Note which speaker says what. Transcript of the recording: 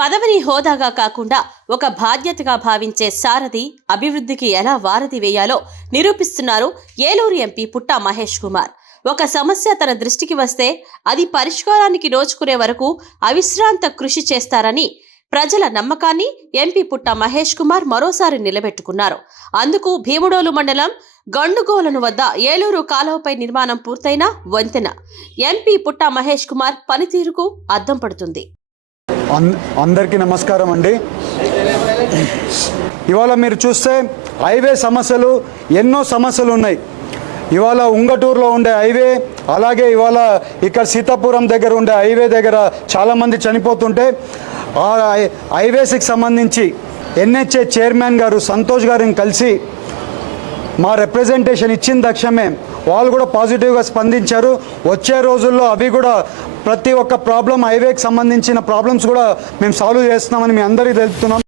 Speaker 1: పదవిని హోదాగా కాకుండా ఒక బాధ్యతగా భావించే సారథి అభివృద్ధికి ఎలా వారధి వేయాలో నిరూపిస్తున్నారు ఏలూరు ఎంపీ పుట్టా మహేష్ కుమార్. ఒక సమస్య తన దృష్టికి వస్తే అది పరిష్కారానికి నోచుకునే వరకు అవిశ్రాంత కృషి చేస్తారని ప్రజల నమ్మకాన్ని ఎంపీ పుట్ట మహేష్ కుమార్ మరోసారి నిలబెట్టుకున్నారు. అందుకు భీముడోలు మండలం గండుగోలను వద్ద ఏలూరు కాలువపై నిర్మాణం పూర్తయిన వంతెన. ఎంపీ పుట్ట మహేష్ కుమార్ పనితీరుకు అద్దం పడుతుంది.
Speaker 2: అందరికీ నమస్కారం అండి. ఇవాళ మీరు చూస్తే హైవే సమస్యలు ఎన్నో సమస్యలు ఉన్నాయి. ఇవాళ ఉంగటూరులో ఉండే హైవే అలాగే ఇవాళ ఇక్కడ సీతాపురం దగ్గర ఉండే హైవే దగ్గర చాలామంది చనిపోతుంటే ఆ హైవేస్కి సంబంధించి ఎన్హెచ్ఏ చైర్మన్ గారు సంతోష్ గారిని కలిసి మా రిప్రజెంటేషన్ ఇచ్చిన తక్షణమే వాళ్ళు కూడా పాజిటివ్గా స్పందించారు. వచ్చే రోజుల్లో అవి కూడా ప్రతి ఒక్క ప్రాబ్లం హైవేకి సంబంధించిన ప్రాబ్లమ్స్ కూడా మేము సాల్వ్ చేస్తున్నామని మీ అందరికీ తెలుపుతున్నాం.